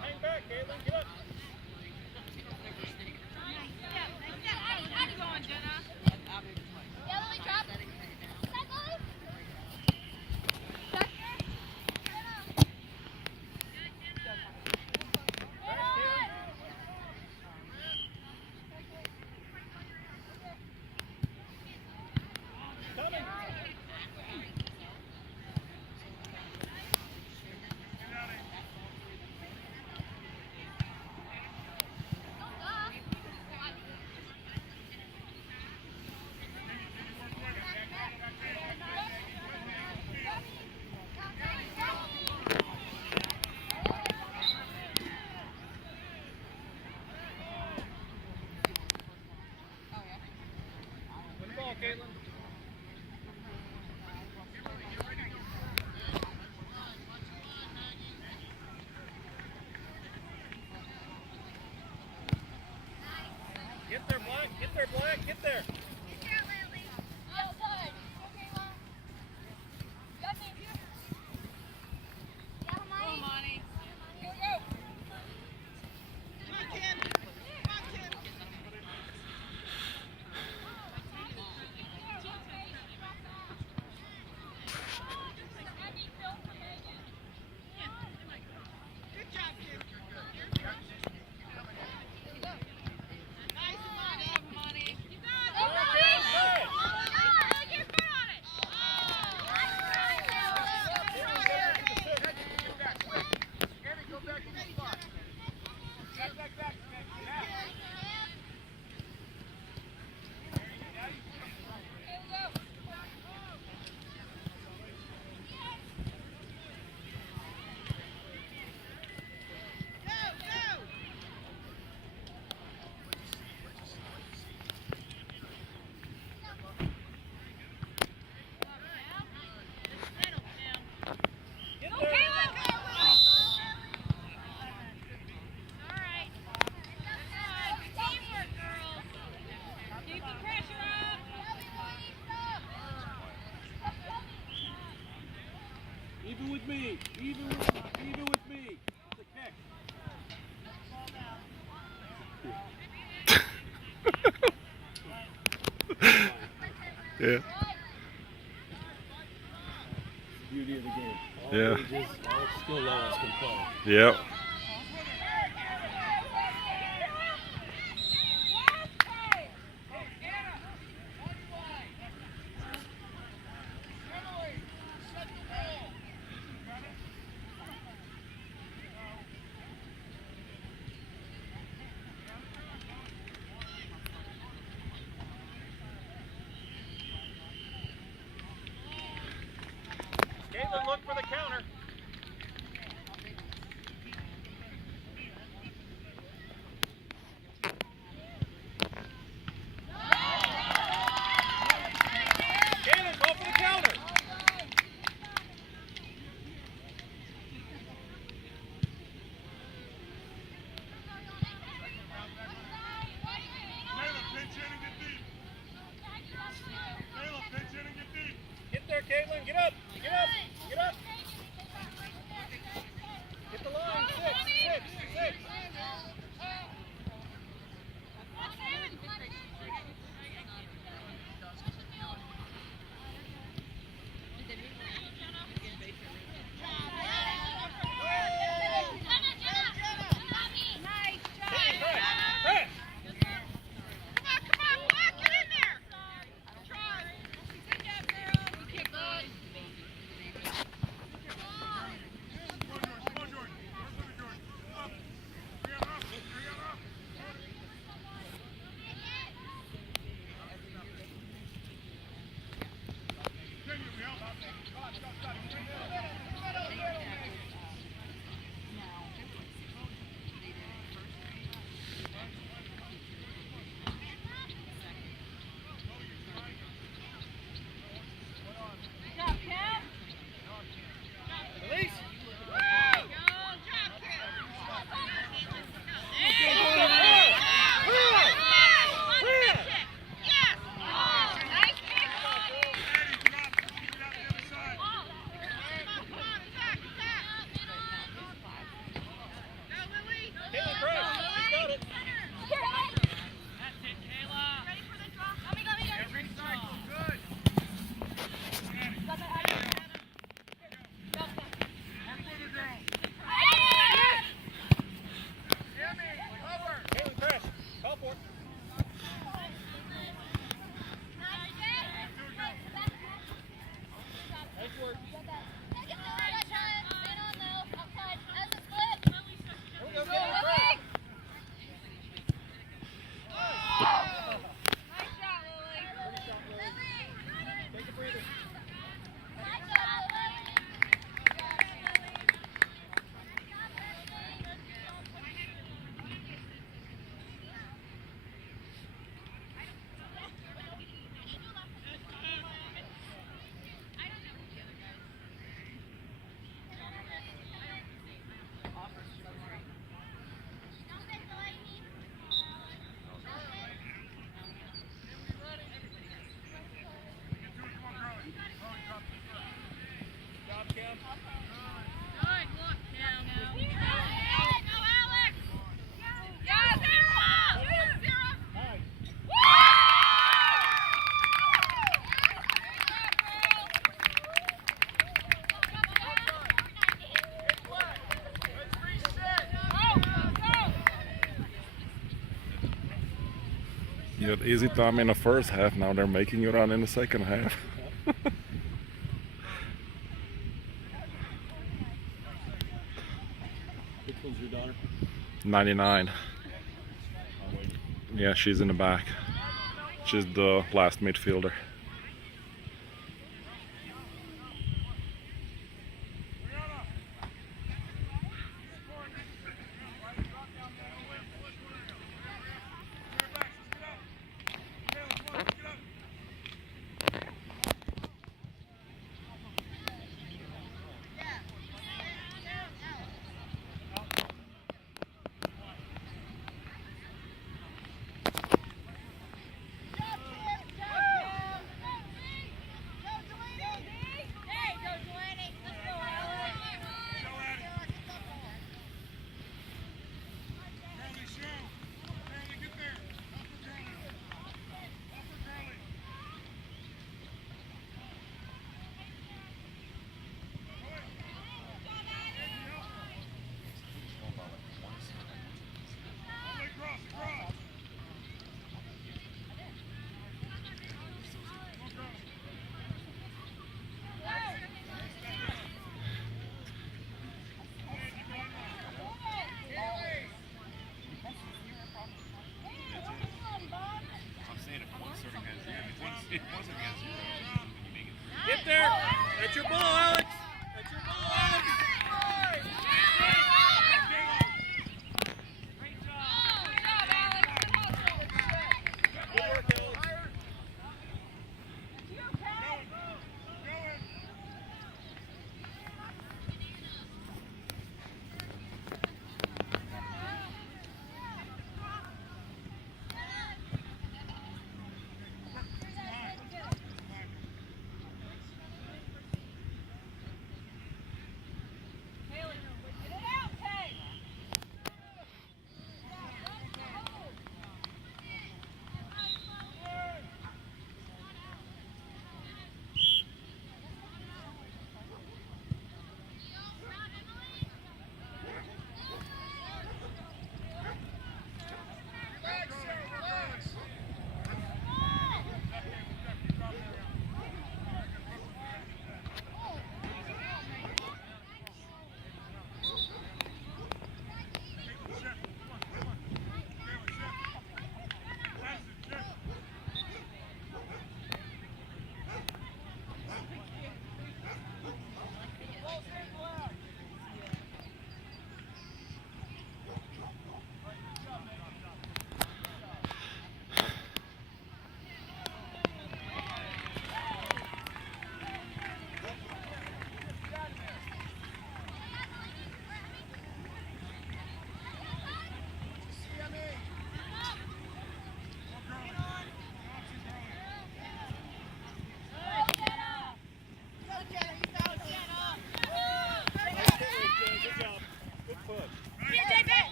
Hang back, Caitlin. Get up. Caitlin. Get there, Black. Get there, Black. Get there. Even with me. Even with me. It's a kick. Yeah. Beauty of the game. All Yeah. ages, all skill levels can play. Yep. Caitlin, look for the counter. Caitlin, go for the counter. Get there, Caitlin. Get up. Get up. Get up. You had easy time in the first half. Now they're making you run in the second half. Which one's your daughter? 99. I'm waiting. Yeah, she's in the back. She's the last midfielder. Get there! That's your ball, Alex! That's your ball, Alex! Good work, Alex.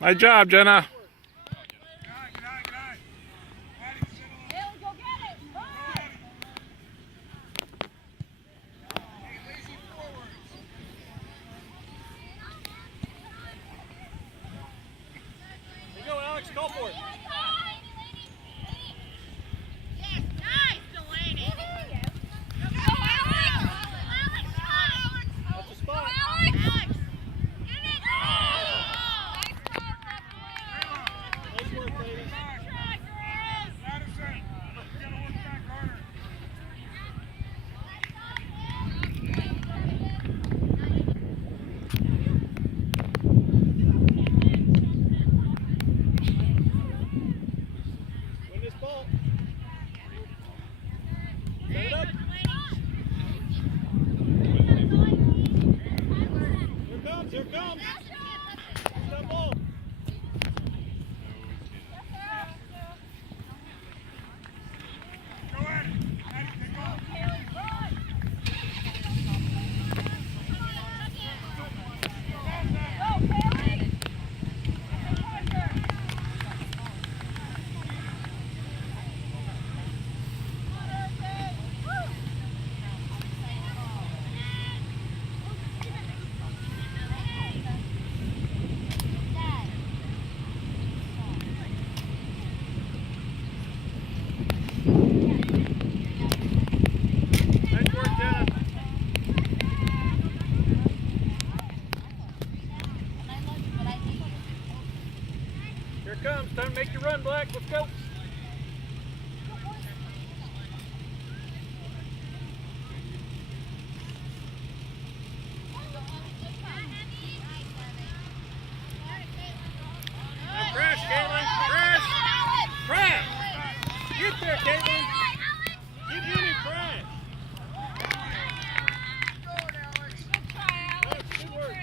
Nice job, Jenna. There you go, Alex. Go for it. That's the spot. Nice work, ladies. Here it comes. Time to make your run, Black. Let's go. Now crash, Caitlin. Crash. Crash. Get there, Caitlin. Get in and crash. That's good work.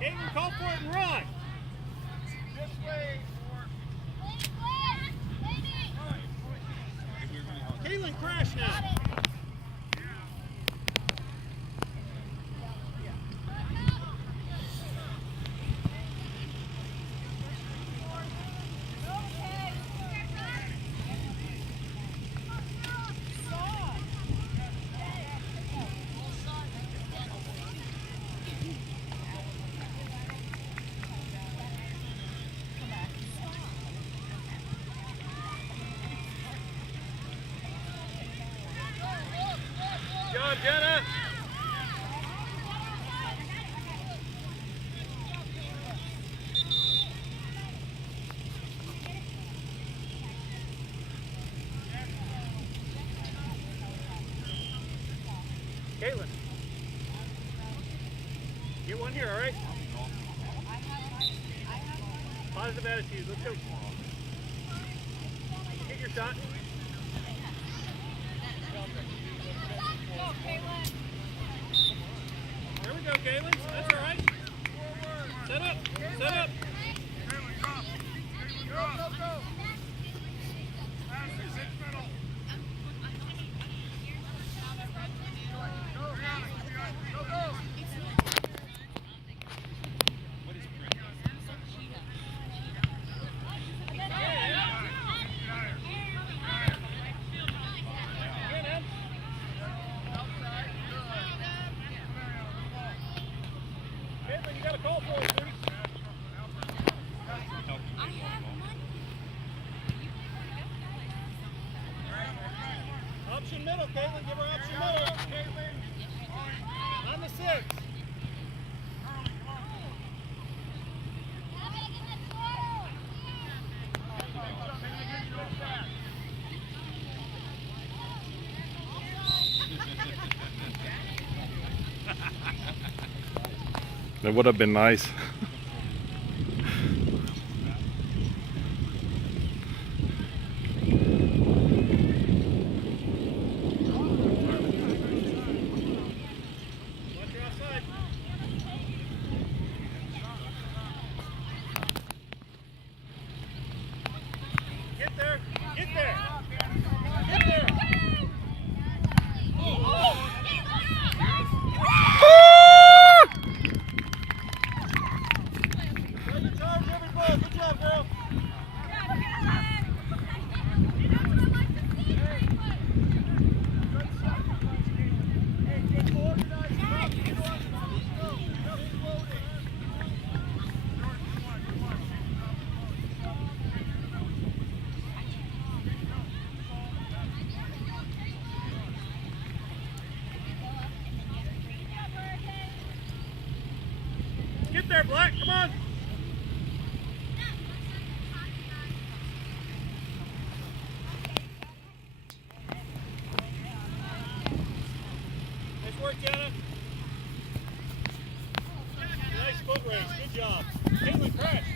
Caitlin, call for it and run. This way. Caitlin, crash now. Good job, Jenna. Caitlin, get one here, all right? Positive attitude. Let's go. Get your shot. There we go, Caitlin. That's all right. Set up. Set up. Caitlin, you got a call for it, sweetie. Option middle, Caitlin. Give her option middle. On the 6. That would have been nice. Watch your offside. Get there. Get there. Get there. Take your charge, everybody. Good job, girl. Get there, Black. Come on. Nice work, Jenna. Nice foot race. Good job. Caitlin, crash.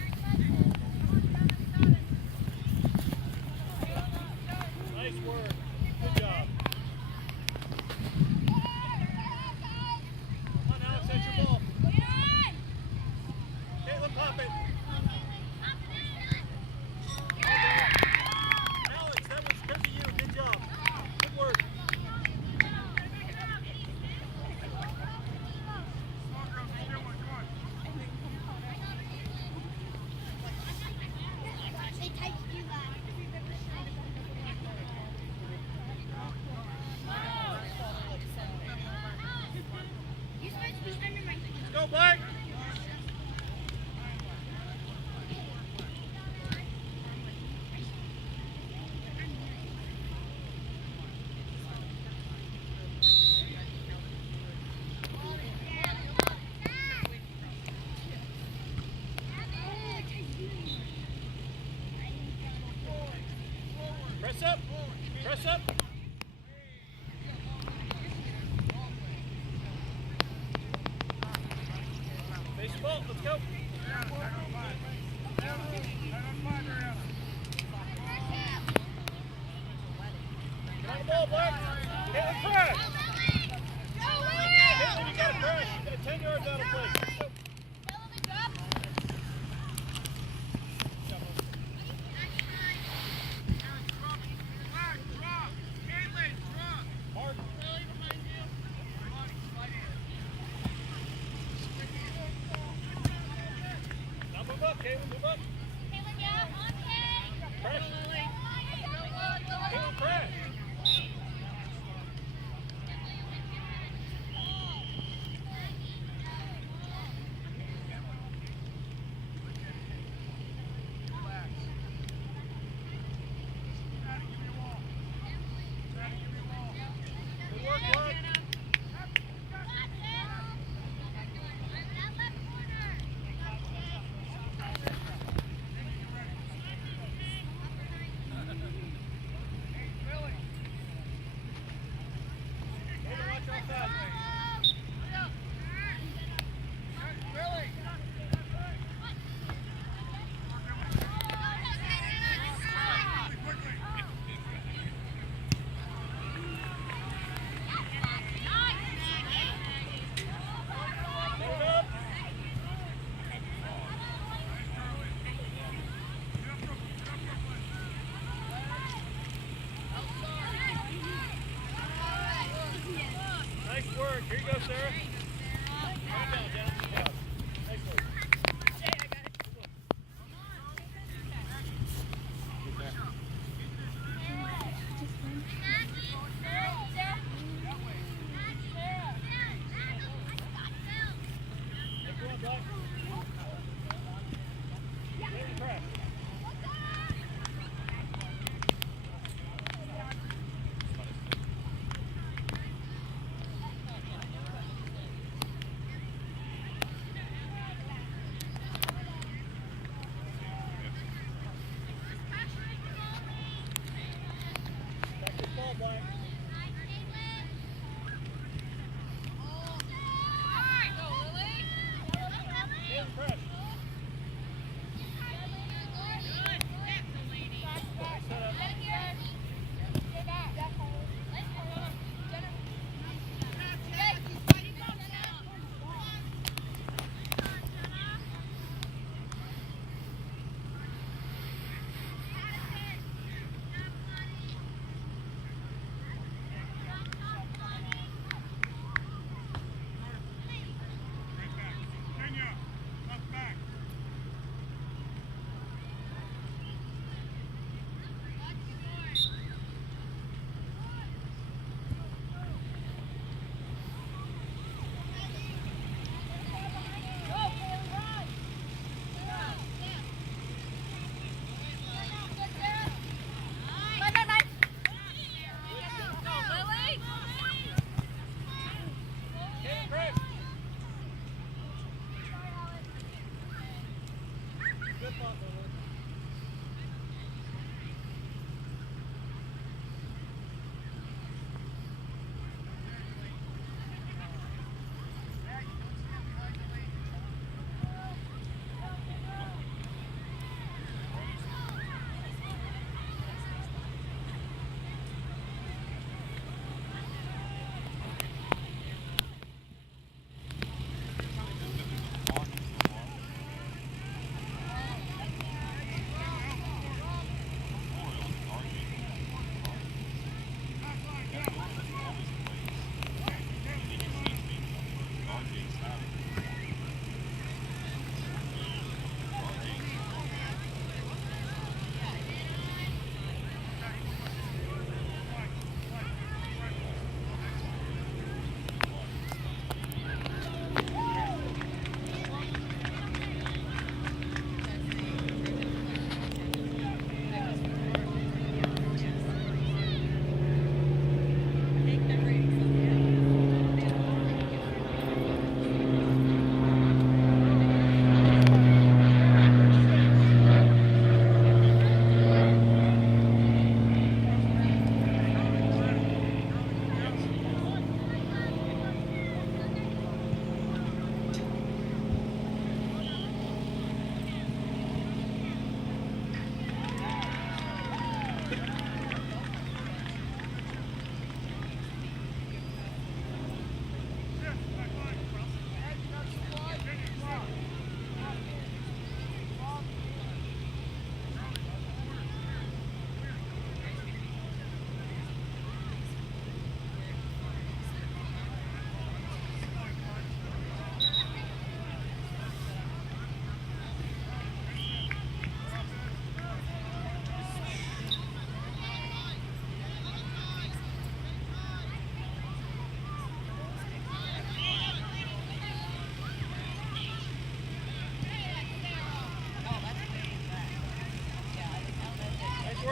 Nice work. Good job. Come on, Alex, that's your ball. Press up. Press up. Face the ball. Let's go. Get on the ball, Black. Caitlin, press. Caitlin, you got to press. You got 10 yards out of play. Let's go. Now move up, Caitlin, move up. Press. Caitlin, press. Good work, Black. Caitlin, watch outside. Move up. Nice work. Here you go, Sarah. Calm down, Jenna. Good job. Nice work. Hey, go on, Black. Caitlin, press.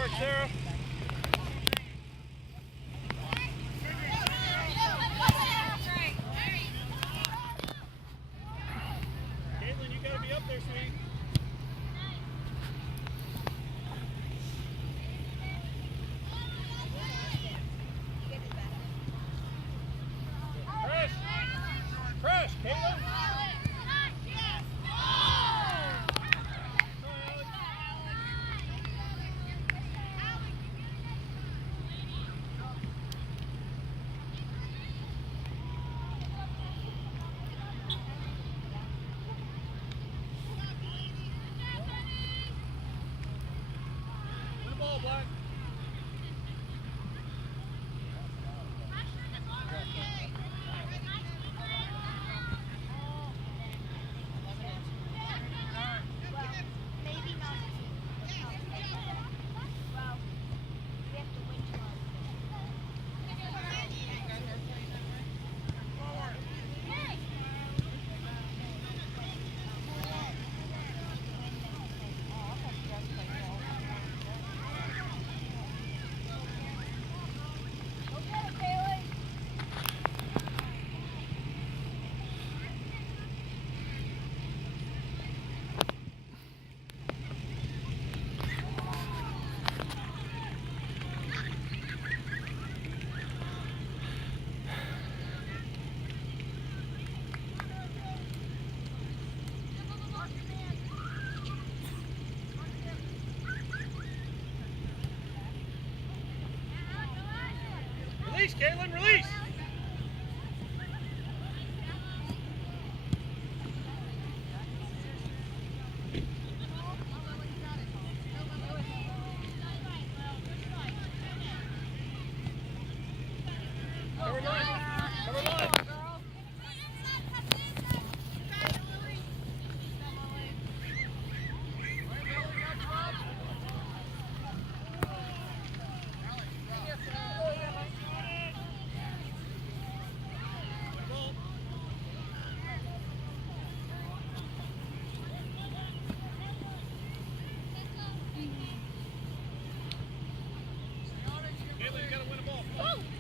work, Sarah. Caitlin, you gotta be up there, sweet. Press! Press, Caitlin! Win the ball, Black. Release, Caitlin, release! Cover line! Cover line! Caitlin, you gotta win the ball.